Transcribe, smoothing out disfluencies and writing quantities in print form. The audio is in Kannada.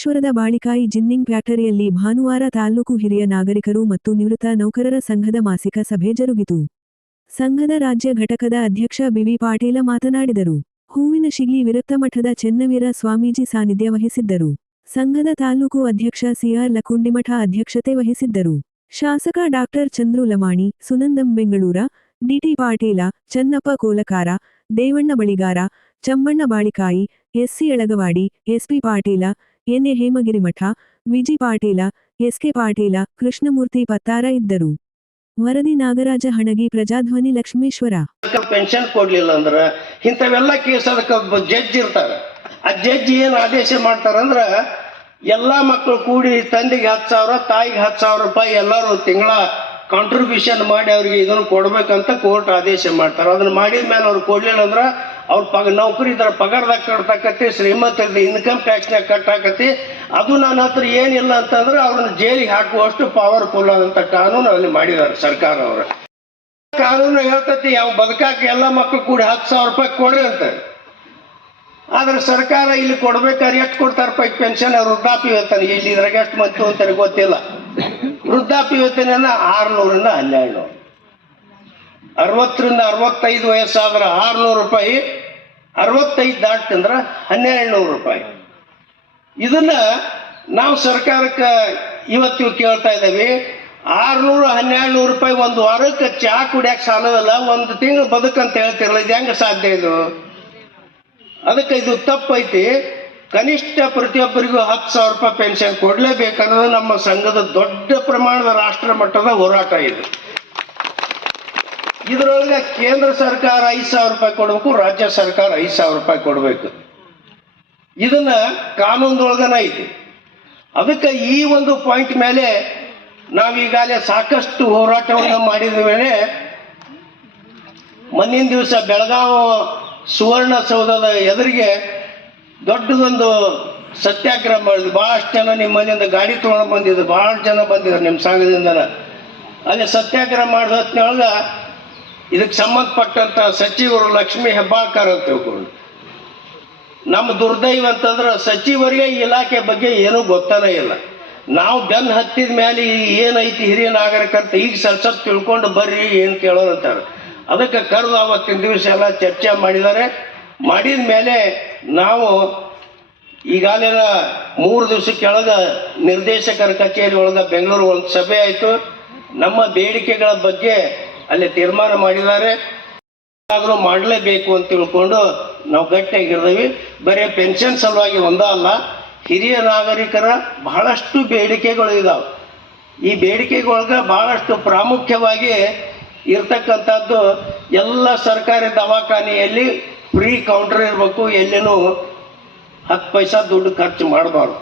ಲಕ್ಷ್ಮೇಶ್ವರದ ಬಾಳಿಕಾಯಿ ಜಿನ್ನಿಂಗ್ ಫ್ಯಾಕ್ಟರಿಯಲ್ಲಿ ಭಾನುವಾರ ತಾಲ್ಲೂಕು ಹಿರಿಯ ನಾಗರಿಕರು ಮತ್ತು ನಿವೃತ್ತ ನೌಕರರ ಸಂಘದ ಮಾಸಿಕ ಸಭೆ ಜರುಗಿತು. ಸಂಘದ ರಾಜ್ಯ ಘಟಕದ ಅಧ್ಯಕ್ಷ ಬಿವಿ ಪಾಟೀಲ ಮಾತನಾಡಿದರು. ಹೂವಿನಶಿಗ್ಲಿ ವಿರಕ್ತಮಠದ ಚೆನ್ನವೀರ ಸ್ವಾಮೀಜಿ ಸಾನ್ನಿಧ್ಯ ವಹಿಸಿದ್ದರು. ಸಂಘದ ತಾಲ್ಲೂಕು ಅಧ್ಯಕ್ಷ ಸಿಆರ್ ಲಕುಂಡಿಮಠ ಅಧ್ಯಕ್ಷತೆ ವಹಿಸಿದ್ದರು. ಶಾಸಕ doctor Chandru Lamani, Sunandam Bengalur, DT Patil, Channappa Kolakar, Devanna Baligar, Chammanna Balikayi, SC Alagawadi, SP Patil, NA Hemagirimath, VG Patil, SK Patil, Krishnamurthy Pattar ಇದ್ದರು. ವರದಿ ನಾಗರಾಜ ಹಣಗಿ, ಪ್ರಜಾಧ್ವನಿ, ಲಕ್ಷ್ಮೇಶ್ವರ. ಪೆನ್ಷನ್ ಕೊಡ್ಲಿಲ್ಲ ಅಂದ್ರೆ ಇಂಥವೆಲ್ಲ ಕೇಸ್ ಅದಕ್ಕೆ ಜಡ್ಜ್ ಇರ್ತಾರೆ. ಆ ಜಡ್ಜ್ ಏನು ಆದೇಶ ಮಾಡ್ತಾರಂದ್ರೆ ಎಲ್ಲ ಮಕ್ಕಳು ಕೂಡಿ ತಂದೆಗೆ 10,000, ತಾಯಿಗೆ 10,000 ರೂಪಾಯಿ ಎಲ್ಲರೂ ತಿಂಗಳ ಕಾಂಟ್ರಿಬ್ಯೂಷನ್ ಮಾಡಿ ಅವ್ರಿಗೆ ಇದನ್ನು ಕೊಡ್ಬೇಕಂತ ಕೋರ್ಟ್ ಆದೇಶ ಮಾಡ್ತಾರೆ. ಅದನ್ನ ಮಾಡಿದ ಮೇಲೆ ಅವ್ರು ಕೊಡ್ಲಿಲ್ಲ ಅಂದ್ರೆ ಅವ್ರ ನೌಕರಿ ಇದ್ರ ಪಗಾರದಾಗ ಕಟ್ಟಾಕತಿ, ಶ್ರೀಮಂತರದ ಇನ್ಕಮ್ ಟ್ಯಾಕ್ಸ್ನಾಗ ಕಟ್ಟಾಕತಿ. ಅದು ನನ್ನ ಹತ್ರ ಏನಿಲ್ಲ ಅಂತಂದ್ರೆ ಅವ್ರನ್ನ ಜೈಲಿಗೆ ಹಾಕುವಷ್ಟು ಪವರ್ಫುಲ್ ಆದಂತ ಕಾನೂನು ಅಲ್ಲಿ ಮಾಡಿದ್ದಾರೆ ಸರ್ಕಾರ. ಅವರು ಕಾನೂನು ಹೇಳ್ತತಿ ಯಾವ ಬದುಕಾಕ ಎಲ್ಲ ಮಕ್ಕಳು ಕೂಡಿ 10,000 ರೂಪಾಯಿ ಕೊಡ್ರಿ ಅಂತ. ಆದ್ರೆ ಸರ್ಕಾರ ಇಲ್ಲಿ ಕೊಡ್ಬೇಕಾದ್ರೆ ಎಷ್ಟು ಕೊಡ್ತಾರಪ್ಪ ಪೆನ್ಷನ್? ವೃದ್ಧಾಪ್ಯ ವೇತನ ಇಲ್ಲಿ ಇದ್ರಾಗ ಎಷ್ಟು ಮಂತು ಅಂತಾರೆ ಗೊತ್ತಿಲ್ಲ. ವೃದ್ಧಾಪ್ಯ ವೇತನ 600ರಿಂದ 1200, 60ರಿಂದ 65 ವಯಸ್ಸಾದ್ರೆ 600 ರೂಪಾಯಿ, 65 ದಾಟ್ತಂದ್ರೆ 1200 ರೂಪಾಯಿ. ಇದನ್ನ ನಾವು ಸರ್ಕಾರಕ್ಕೆ ಇವತ್ತು ಕೇಳ್ತಾ ಇದ್ದೇವೆ. 600, 1200 ರೂಪಾಯಿ ಒಂದು ವಾರಕ್ಕೆ ಚಾ ಕುಡಿಯಕ್ಕೆ ಸಾಲದಲ್ಲ, ಒಂದು ತಿಂಗಳು ಬದುಕಂತ ಹೇಳ್ತಿರಲ್ಲ, ಇದು ಹೆಂಗೆ ಸಾಧ್ಯ ಇದು? ಅದಕ್ಕೆ ಇದು ತಪ್ಪೈತಿ. ಕನಿಷ್ಠ ಪ್ರತಿಯೊಬ್ಬರಿಗೂ 10,000 ರೂಪಾಯಿ ಪೆನ್ಷನ್ ಕೊಡಲೇಬೇಕನ್ನೋದು ನಮ್ಮ ಸಂಘದ ದೊಡ್ಡ ಪ್ರಮಾಣದ ರಾಷ್ಟ್ರ ಮಟ್ಟದ ಹೋರಾಟ ಇದು. ಇದರೊಳಗೆ ಕೇಂದ್ರ ಸರ್ಕಾರ 5,000 ರೂಪಾಯಿ ಕೊಡಬೇಕು, ರಾಜ್ಯ ಸರ್ಕಾರ 5,000 ರೂಪಾಯಿ ಕೊಡಬೇಕು. ಇದನ್ನ ಕಾನೂನದೊಳಗನ ಐತಿ. ಅದಕ್ಕೆ ಈ ಒಂದು ಪಾಯಿಂಟ್ ಮೇಲೆ ನಾವೀಗಾಗಲೇ ಸಾಕಷ್ಟು ಹೋರಾಟವನ್ನು ಮಾಡಿದ ಮೇಲೆ ಮುಂದಿನ ದಿವಸ ಬೆಳಗಾವಿ ಸುವರ್ಣಸೌಧದ ಎದುರಿಗೆ ದೊಡ್ಡದೊಂದು ಸತ್ಯಾಗ್ರಹ ಮಾಡಿದ್ವಿ. ಭಾಳಷ್ಟು ಜನ ನಿಮ್ಮ ಮನೆಯಿಂದ ಗಾಡಿ ತೊಗೊಂಡು ಬಂದಿದ್ರು, ಭಾಳ ಜನ ಬಂದಿದ್ರು ನಿಮ್ಮ ಸಂಘದಿಂದ. ಅಲ್ಲಿ ಸತ್ಯಾಗ್ರಹ ಮಾಡಿದ ಹೊತ್ತಿನೊಳಗೆ ಇದಕ್ಕೆ ಸಂಬಂಧಪಟ್ಟಂತ ಸಚಿವರು ಲಕ್ಷ್ಮೀ ಹೆಬ್ಬಾಳ್ಕರ್ ಅಂತ ತಿಳ್ಕೊಂಡು, ನಮ್ಮ ದುರ್ದೈವ ಅಂತಂದ್ರೆ ಸಚಿವರಿಗೆ ಇಲಾಖೆ ಬಗ್ಗೆ ಏನೂ ಗೊತ್ತಾನೇ ಇಲ್ಲ. ನಾವು ಬೆನ್ನು ಹತ್ತಿದ ಮೇಲೆ ಏನೈತಿ ಹಿರಿಯ ನಾಗರಿಕಂತ ಈಗ ಸ್ವಲ್ಪ ತಿಳ್ಕೊಂಡು ಬರ್ರಿ ಏನು ಕೇಳೋರಂತಾರೆ. ಅದಕ್ಕೆ ಕರೆದು ಅವತ್ತಿನ ದಿವಸ ಎಲ್ಲ ಚರ್ಚೆ ಮಾಡಿದ್ದಾರೆ. ಮಾಡಿದ ಮೇಲೆ ನಾವು ಈಗಾಗಲೇ 3 ದಿವಸ ಕೆಳಗೆ ನಿರ್ದೇಶಕರ ಕಚೇರಿ ಒಳಗೆ ಬೆಂಗಳೂರು ಒಂದು ಸಭೆ ಆಯಿತು. ನಮ್ಮ ಬೇಡಿಕೆಗಳ ಬಗ್ಗೆ ಅಲ್ಲಿ ತೀರ್ಮಾನ ಮಾಡಿದ್ದಾರೆ. ಆದರೂ ಮಾಡಲೇಬೇಕು ಅಂತ ತಿಳ್ಕೊಂಡು ನಾವು ಗಟ್ಟಿಯಾಗಿರ್ತೀವಿ. ಬರೀ ಪೆನ್ಷನ್ ಸಲುವಾಗಿ ಒಂದೇ ಅಲ್ಲ, ಹಿರಿಯ ನಾಗರಿಕರ ಬಹಳಷ್ಟು ಬೇಡಿಕೆಗಳು ಇದಾವೆ. ಈ ಬೇಡಿಕೆಗೊಳಗೆ ಬಹಳಷ್ಟು ಪ್ರಾಮುಖ್ಯವಾಗಿ ಇರ್ತಕ್ಕಂಥದ್ದು ಎಲ್ಲ ಸರ್ಕಾರಿ ದವಾಖಾನೆಯಲ್ಲಿ ಫ್ರೀ ಕೌಂಟರ್ ಇರಬೇಕು, ಎಲ್ಲಿನೂ 10 ಪೈಸಾ ದುಡ್ಡು ಖರ್ಚು ಮಾಡಬಾರ್ದು.